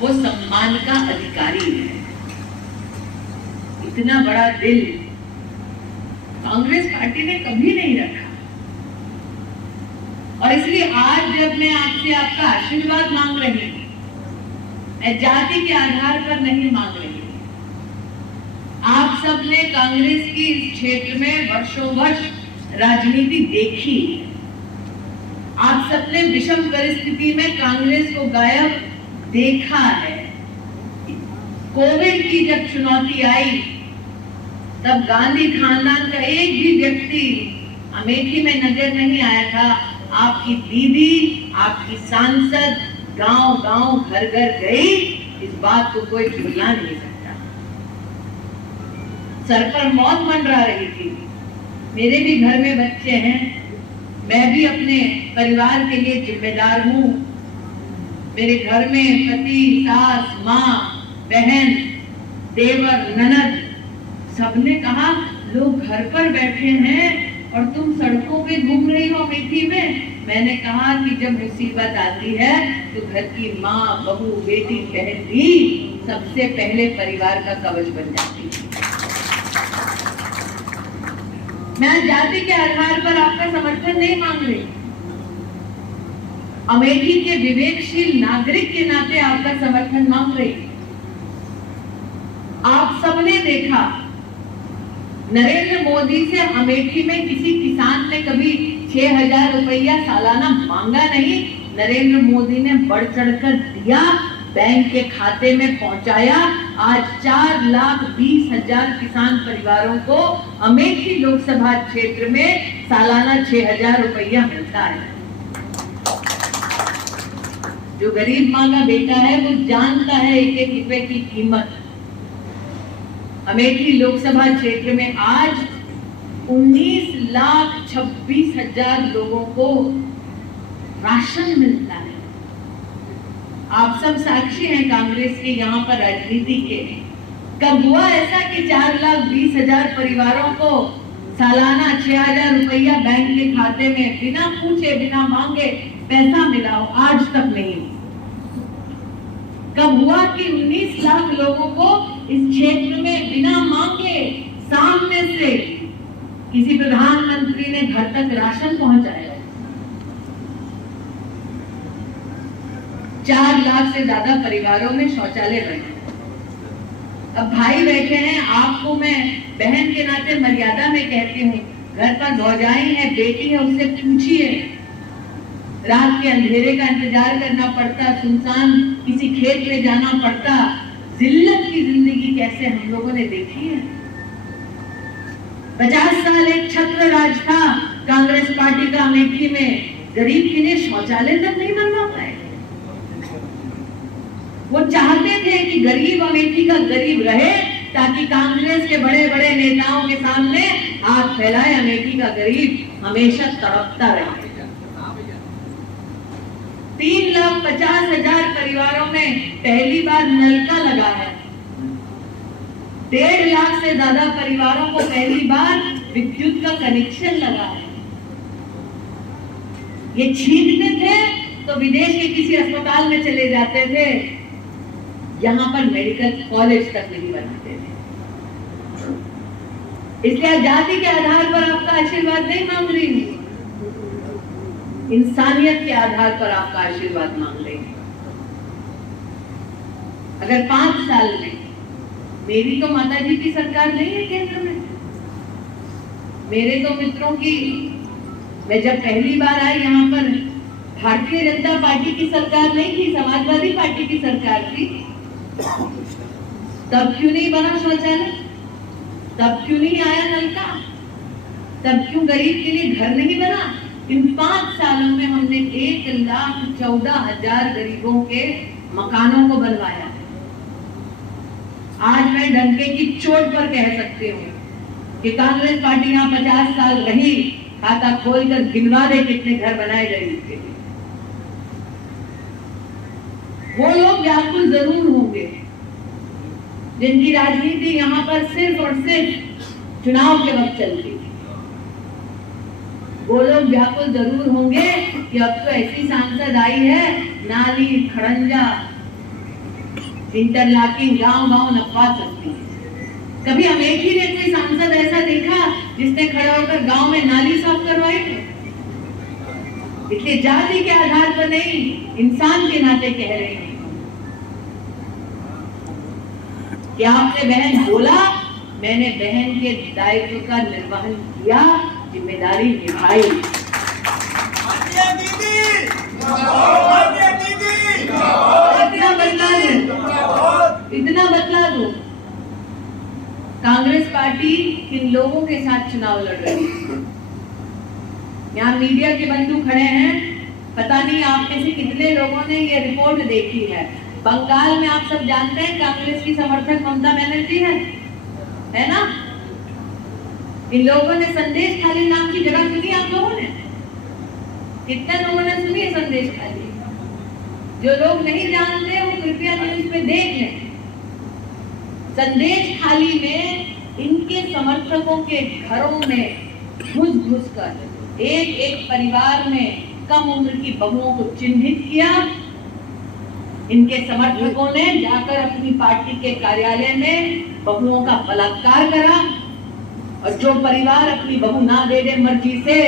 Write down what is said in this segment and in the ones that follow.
वो सम्मान का अधिकारी है। इतना बड़ा दिल कांग्रेस पार्टी ने कभी नहीं रखा, और इसलिए आज जब मैं आपसे आपका आशीर्वाद मांग रही हूं, मैं जाति के आधार पर नहीं मांग रही। आप सबने कांग्रेस की इस क्षेत्र में वर्षों वर्ष राजनीति देखी। आप सबने विषम परिस्थिति में कांग्रेस को गायब देखा है। कोविड की जब चुनौती आई, तब गांधी खानदान का एक भी व्यक्ति अमेठी में नजर नहीं आया था। आपकी दीदी, आपकी सांसद गांव-गांव, घर-घर गई, इस बात को कोई भुला नहीं सकता। सर पर मौत मंडरा रही थी। मेरे भी घर में बच्चे हैं, मैं भी अपने परिवार के लिए जिम्मेदार हूँ। मेरे घर में पति, सास, माँ, बहन, देवर, ननद, सबने कहा लोग घर पर बैठे हैं और तुम सड़कों पे घूम रही हो अमेठी में। मैंने कहा कि जब मुसीबत आती है तो घर की माँ, बहू, बेटी, बहन भी सबसे पहले परिवार का कवच बन जाती है। मैं जाति के आधार पर आपका समर्थन नहीं मांग रही। अमेठी के विवेकशील नागरिक के नाते आपका समर्थन मांग रही। आप सबने देखा, नरेंद्र मोदी से अमेठी में किसी किसान ने कभी 6,000 रुपया सालाना मांगा नहीं। नरेंद्र मोदी ने बढ़ चढ़कर दिया, बैंक के खाते में पहुंचाया। आज 4,20,000 किसान परिवारों को अमेठी लोकसभा क्षेत्र में सालाना 6,000 रुपया मिलता है। जो गरीब माँ का बेटा है वो जानता है एक एक रुपए की कीमत। अमेठी लोकसभा क्षेत्र में आज 19,26,000 लोगों को राशन मिलता है। आप सब साक्षी हैं कांग्रेस के यहाँ पर राजनीति के। कब हुआ ऐसा कि 4,20,000 परिवारों को सालाना 6,000 रुपया बैंक के खाते में बिना पूछे, बिना मांगे पैसा मिला हो? आज तक नहीं। कब हुआ कि 19 लाख लोगों को इस क्षेत्र में बिना मांगे सामने से किसी प्रधानमंत्री ने घर तक राशन पहुंचाया? 4 लाख से ज्यादा परिवारों में शौचालय बने। अब भाई बैठे हैं, आपको मैं बहन के नाते मर्यादा में कहती हूँ, घर पर भौजाई है, बेटी है, उससे पूछिए। रात के अंधेरे का इंतजार करना पड़ता, सुनसान किसी खेत में जाना पड़ता, जिल्लत की जिंदगी कैसे हम लोगों ने देखी है। 50 साल एक छत्र राज था कांग्रेस पार्टी का अमेठी में, गरीब के लिए शौचालय तक नहीं बनवा पाए। वो चाहते थे कि गरीब अमेठी का गरीब रहे, ताकि कांग्रेस के बड़े बड़े नेताओं के सामने हाथ फैलाए, अमेठी का गरीब हमेशा तड़पता रहे। 3,50,000 परिवारों में पहली बार नलका लगा है। 1.5 लाख से ज्यादा परिवारों को पहली बार विद्युत का कनेक्शन लगा है। ये छीनते थे तो विदेश के किसी अस्पताल में चले जाते थे, यहाँ पर मेडिकल कॉलेज तक नहीं बनाते थे। इसलिए जाति के आधार पर आपका आशीर्वाद नहीं मांग रही हूं, इंसानियत के आधार पर आपका आशीर्वाद मांग रही हूं। अगर 5 साल में, मेरी तो माताजी की सरकार नहीं है केंद्र में, मेरे तो मित्रों की, मैं जब पहली बार आई यहाँ पर भारतीय जनता पार्टी की सरकार नहीं थी, समाजवादी पार्टी की सरकार थी। तब क्यों नहीं बना शौचालय? तब क्यों नहीं आया नलका? तब क्यों गरीब के लिए घर नहीं बना? इन 5 सालों में हमने 1,14,000 गरीबों के मकानों को बनवाया। आज मैं डंके की चोट पर कह सकती हूँ कि कांग्रेस पार्टी यहाँ 50 साल रही, खाता खोलकर गिनवा दे कितने घर बनाए गए इसके लिए। वो लोग व्याकुल जरूर होंगे जिनकी राजनीति यहाँ पर सिर्फ और सिर्फ चुनाव के वक्त चलती थी। वो लोग व्याकुल जरूर होंगे कि अब तो ऐसी सांसद आई है, नाली, खड़ंजा, इंटरलॉकिंग गांव-गांव नपवा सकती है। कभी अमेठी ने कोई सांसद ऐसा देखा जिसने खड़ा होकर गांव में नाली साफ करवाई? इसलिए जाति के आधार पर नहीं, इंसान के नाते कह रहे हैं कि आपने बहन बोला, मैंने बहन के दायित्व का निर्वहन किया, जिम्मेदारी निभाई। इतना बदला दो। कांग्रेस पार्टी किन लोगों के साथ चुनाव लड़ रही है? यहाँ मीडिया के बंधु खड़े हैं, पता नहीं आप में से कितने लोगों ने ये रिपोर्ट देखी है। बंगाल में आप सब जानते हैं कांग्रेस की समर्थक ममता बनर्जी है ना? इन लोगों ने संदेश खाली नाम की जगह सुनी? आप लोगों ने कितने लोगों ने सुनी है संदेश खाली? जो लोग नहीं जानते वो कृपया न्यूज पे देख लें। संदेश खाली में इनके समर्थकों के घरों में घुस कर एक परिवार में कम उम्र की बहुओं को चिन्हित किया। इनके समर्थकों ने जाकर अपनी पार्टी के कार्यालय में बहुओं का बलात्कार करा, और जो परिवार अपनी बहू ना दे दे मर्जी से,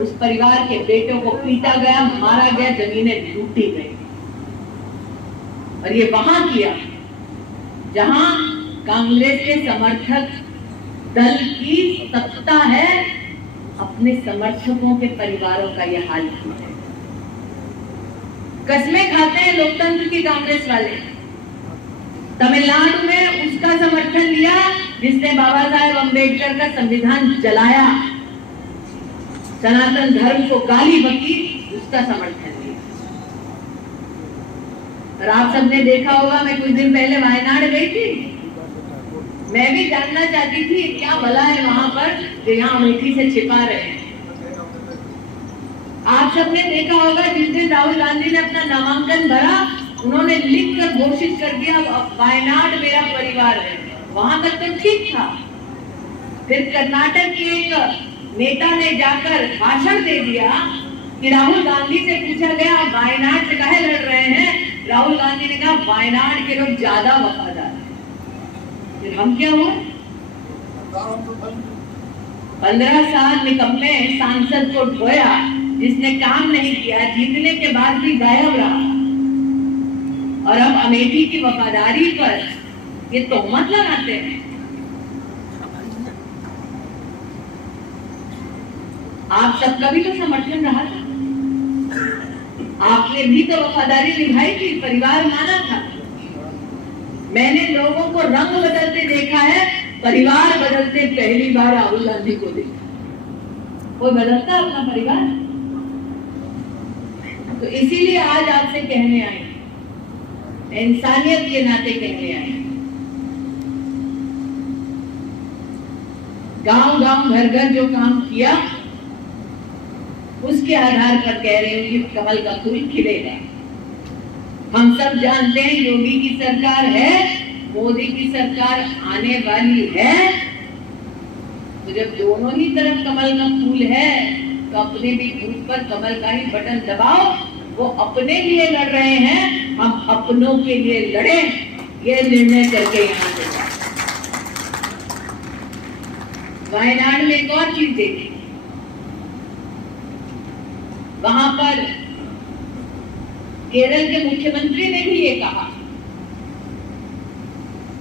उस परिवार के बेटों को पीटा गया, मारा गया, जमीनें लूटी गई। और ये वहां किया जहां कांग्रेस के समर्थक दल की सत्ता है। अपने समर्थकों के परिवारों का यह हाल किया। कस्में खाते हैं लोकतंत्र की कांग्रेस वाले। तमिलनाडु में उसका समर्थन लिया जिसने बाबा साहेब अम्बेडकर का संविधान जलाया, सनातन धर्म को गाली बकी, उसका समर्थन लिया। और आप सबने देखा होगा, मैं कुछ दिन पहले वायनाड गई थी। मैं भी जानना चाहती थी क्या भला है वहां पर जो यहाँ अमेठी से छिपा रहे हैं। आप सबने देखा होगा जिस दिन राहुल गांधी ने अपना नामांकन भरा, उन्होंने लिखकर घोषित कर दिया वायनाड मेरा परिवार है। वहां तक तो ठीक था। फिर कर्नाटक के एक नेता ने जाकर भाषण दे दिया कि राहुल गांधी से पूछा गया वायनाड से काहे लड़ रहे हैं? राहुल गांधी ने कहा वायनाड के लोग ज्यादा वफादार हैं। फिर हम क्या हुए? 15 साल निकम्मे सांसद को ढोया जिसने काम नहीं किया, जीतने के बाद भी गायब रहा, और अब अमेठी की वफादारी पर ये तोहमत लगाते हैं। आप सबका भी तो समर्थन रहा था, आपने भी तो वफादारी निभाई थी, परिवार माना था। मैंने लोगों को रंग बदलते देखा है, परिवार बदलते पहली बार राहुल गांधी को देखा। कोई बदलता अपना परिवार? तो इसीलिए आज आपसे कहने आए, इंसानियत के नाते कहने आए, गांव-गांव घर-घर जो काम किया उसके आधार पर कह रहे हैं कि कमल का फूल खिलेगा। हम सब जानते हैं योगी की सरकार है, मोदी की सरकार आने वाली है। तो जब दोनों ही तरफ कमल का फूल है तो अपने भी बूथ पर कमल का ही बटन दबाओ। वो अपने लिए लड़ रहे हैं, हम अपनों के लिए लड़े, ये निर्णय करके यहाँ से वायनाड में एक और चीज देखी। वहां पर केरल के मुख्यमंत्री ने भी ये कहा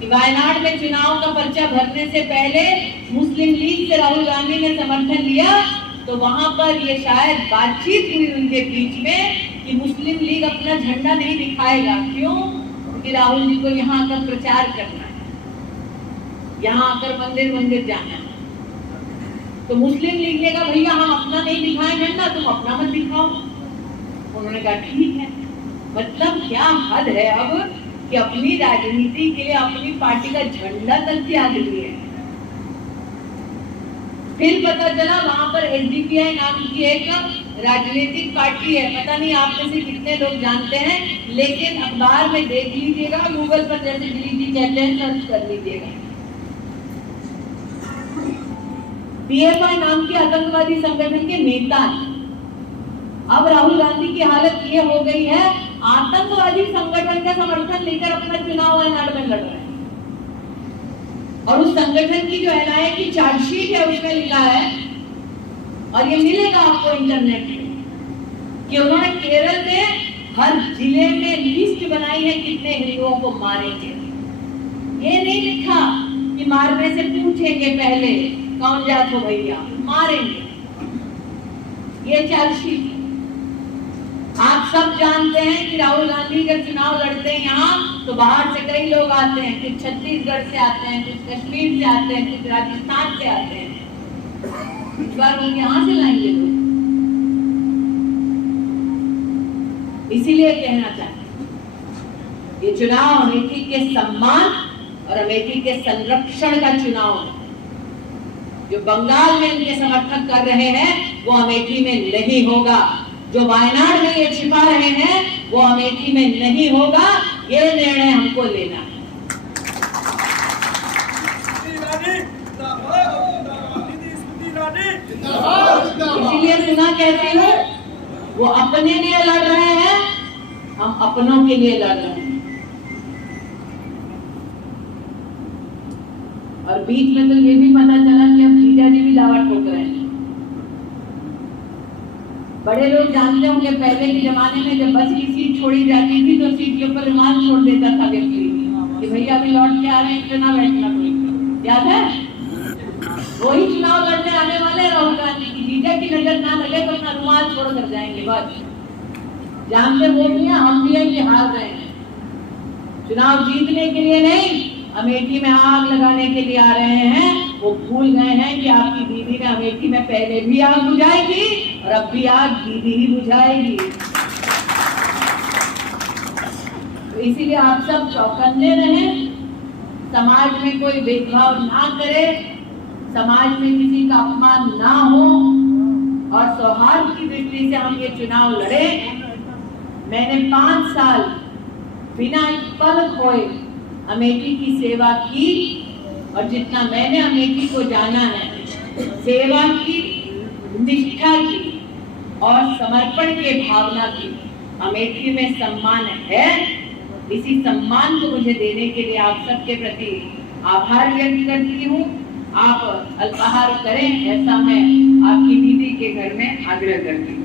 कि वायनाड में चुनाव का पर्चा भरने से पहले मुस्लिम लीग से राहुल गांधी ने समर्थन लिया, तो वहां पर ये शायद बातचीत हुई उनके बीच में कि मुस्लिम लीग अपना झंडा नहीं दिखाएगा। क्यों? क्योंकि राहुल जी को यहाँ आकर प्रचार करना है, यहाँ आकर मंदिर मंदिर जाना है। तो मुस्लिम लीग ने कहा भैया हम अपना नहीं दिखाएं झंडा, तुम अपना मत दिखाओ। उन्होंने कहा ठीक है। मतलब क्या हद है अब कि अपनी राजनीति के लिए अपनी पार्टी का झंडा तक त्याग दिए। फिर पता चला वहां पर एसडीपीआई नाम की एक राजनीतिक पार्टी है, पता नहीं आप में से कितने लोग जानते हैं, लेकिन अखबार में देख लीजिएगा, गूगल पर जैसे दिलीप जी कहते हैं सर्च कर लीजिएगा। पीएफआई नाम की आतंकवादी संगठन के नेता। अब राहुल गांधी की हालत ये हो गई है, आतंकवादी संगठन का समर्थन लेकर अपना चुनाव वायनाड में लड़ रहे हैं। और उस संगठन की जो एनआईए की चार्जशीट है उसमें लिखा है, और ये मिलेगा आपको इंटरनेट पे, कि उन्होंने केरल में हर जिले में लिस्ट बनाई है कितने हिंदुओं को मारेंगे। ये नहीं लिखा कि मारने से पूछेंगे पहले कौन जात हो भैया, मारेंगे। ये चार्जशीट है। आप सब जानते हैं कि राहुल गांधी का चुनाव लड़ते हैं यहाँ, तो बाहर से कई लोग आते हैं, कुछ छत्तीसगढ़ से आते हैं, कुछ कश्मीर से आते हैं, कुछ राजस्थान से आते हैं। इस बार वो यहाँ से लाएंगे लोग। इसीलिए कहना चाहते ये चुनाव अमेठी के सम्मान और अमेठी के संरक्षण का चुनाव है। जो बंगाल में इनके समर्थक कर रहे हैं वो अमेठी में नहीं होगा। जो वायनाड में ये छिपा रहे हैं वो अमेठी में नहीं होगा। ये निर्णय हमको लेना है। इसीलिए पुनः कहती हूँ, वो अपने लिए लड़ रहे हैं, हम अपनों के लिए लड़ रहे हैं। और बीच में तो ये भी पता चला कि अब जीजा जी भी दावा ठोक रहे हैं। बड़े लोग जानते होंगे पहले के जमाने में जब बस की सीट छोड़ी जाती थी तो सीट के ऊपर रुमाल छोड़ देता था व्यक्ति कि भैया अभी लौट के आ रहे हैं, इतना बैठना कोई। याद है? वही चुनाव लड़ने आने वाले राहुल गांधी की, जीजा की नजर ना लगे तो अपना रुमाल छोड़ कर जाएंगे। बस जानते वो भी हैं, हम भी हैं कि हार रहे हैं। चुनाव जीतने के लिए नहीं, अमेठी में आग लगाने के लिए आ रहे हैं। वो भूल गए हैं कि आपकी दीदी ने अमेठी में पहले भी आग बुझाई थी और अब भी आग दीदी ही बुझाएगी। तो इसीलिए आप सब चौकन्ने रहें, समाज में कोई भेदभाव ना करे, समाज में किसी का अपमान ना हो और सौहार्द की दृष्टि से हम ये चुनाव लड़े। मैंने 5 साल बिना एक पल खोए अमेठी की सेवा की और जितना मैंने अमेठी को जाना है, सेवा की, निष्ठा की और समर्पण के भावना की अमेठी में सम्मान है। इसी सम्मान को मुझे देने के लिए आप सबके प्रति आभार व्यक्त करती हूँ। आप अल्पाहार करें ऐसा मैं आपकी दीदी के घर में आग्रह करती हूँ।